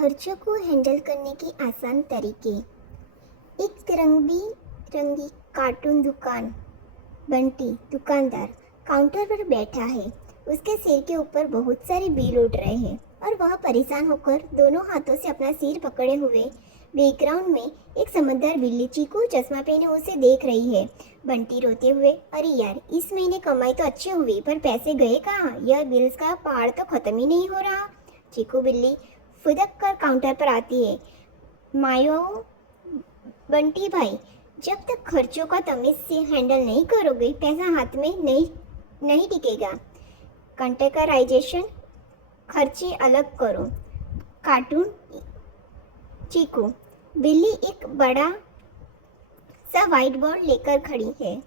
खर्चों को हैंडल करने के आसान तरीके। एक रंगी कार्टून दुकान। बंटी दुकानदार काउंटर पर बैठा है। उसके सिर के ऊपर बहुत सारे बिल उठ रहे हैं और वह परेशान होकर दोनों हाथों से अपना सिर पकड़े हुए बैकग्राउंड में एक समझदार बिल्ली चीकू चश्मा पहने उसे देख रही है। बंटी रोते हुए, अरे यार, इस महीने कमाई तो अच्छी हुई पर पैसे गए कहाँ? यह बिल्स का पहाड़ तो खत्म ही नहीं हो रहा। चीकू बिल्ली फुदक कर काउंटर पर आती है। मायो, बंटी भाई, जब तक खर्चों का तमीज से हैंडल नहीं करोगे पैसा हाथ में नहीं टिकेगा। कंटेकराइजेशन, खर्चे अलग करो। कार्टून चीकू बिल्ली एक बड़ा सा व्हाइट बोर्ड लेकर खड़ी है।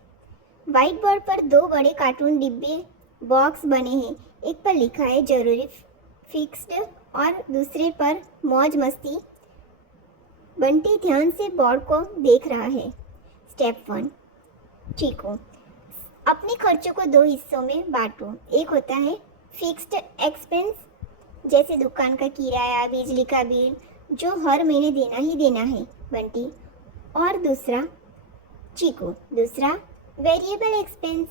व्हाइट बोर्ड पर दो बड़े कार्टून डिब्बे बॉक्स बने हैं। एक पर लिखा है जरूरी फिक्स्ड और दूसरे पर मौज मस्ती। बंटी ध्यान से बोर्ड को देख रहा है। स्टेप 1, चीकू अपने खर्चों को दो हिस्सों में बांटो। एक होता है फिक्स्ड एक्सपेंस, जैसे दुकान का किराया, बिजली का बिल, जो हर महीने देना ही देना है। बंटी और दूसरा वेरिएबल एक्सपेंस,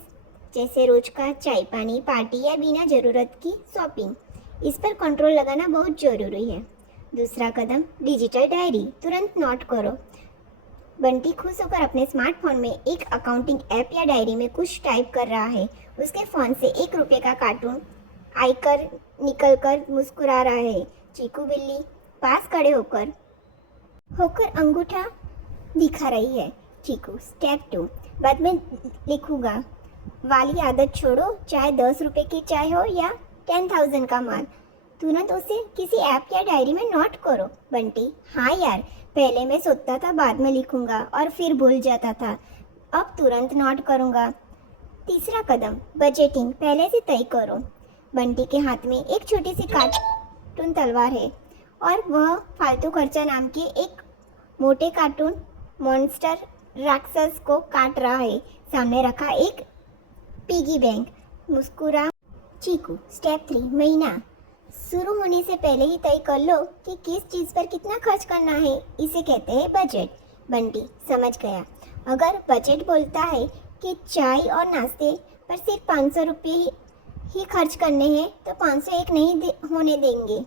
जैसे रोज का चाय पानी, पार्टी या बिना ज़रूरत की शॉपिंग। इस पर कंट्रोल लगाना बहुत ज़रूरी है। दूसरा कदम डिजिटल डायरी, तुरंत नोट करो। बंटी खुश होकर अपने स्मार्टफोन में एक अकाउंटिंग ऐप या डायरी में कुछ टाइप कर रहा है। उसके फ़ोन से ₹1 का कार्टून आइकर निकल कर मुस्कुरा रहा है। चीकू बिल्ली पास खड़े होकर अंगूठा दिखा रही है। चीकू स्टेप 2, बाद में लिखूंगा वाली आदत छोड़ो, चाहे ₹10 की चाय हो या 10,000 का माल। तुरंत उसे किसी ऐप या डायरी में नोट करो। बंटी, हाँ यार, पहले मैं सोचता था बाद में लिखूंगा और फिर भूल जाता था, अब तुरंत नोट करूंगा। तीसरा कदम बजटिंग, पहले से तय करो। बंटी के हाथ में एक छोटी सी कार्टून तलवार है और वह फालतू खर्चा नाम के एक मोटे कार्टून मॉन्स्टर राक्षस को काट रहा है। सामने रखा एक पिगी बैंक। मुस्कुरा चीकू। स्टेप 3, महीना शुरू होने से पहले ही तय कर लो कि किस चीज़ पर कितना खर्च करना है। इसे कहते हैं बजट। बंटी समझ गया। अगर बजट बोलता है कि चाय और नाश्ते पर सिर्फ ₹500 ही खर्च करने हैं तो 501 नहीं होने देंगे।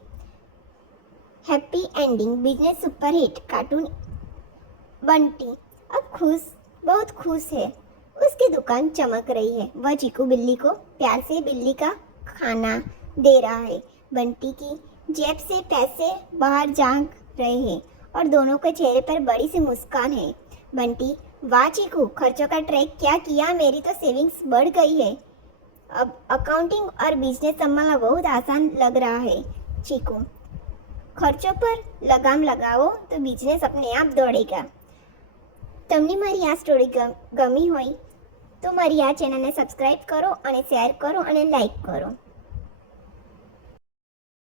Happy ending, business superhit, cartoon. Bunty अब बहुत खुश है। उसकी दुकान चमक रही है। वह चीकू बिल्ली को प्यार से बिल्ली का खाना दे रहा है। बंटी की जेब से पैसे बाहर झांक रहे हैं और दोनों के चेहरे पर बड़ी सी मुस्कान है। बंटी, वाह चीकू, खर्चों का ट्रैक क्या किया, मेरी तो सेविंग्स बढ़ गई है। अब अकाउंटिंग और बिजनेस संभालना बहुत आसान लग रहा है। चीकू, खर्चों पर लगाम लगाओ तो बिजनेस अपने आप दौड़ेगा। તમને મારી આ સ્ટોરી ગમી હોય તો મારી આ ચેનલને સબસ્ક્રાઈબ કરો અને શેર કરો અને લાઈક કરો।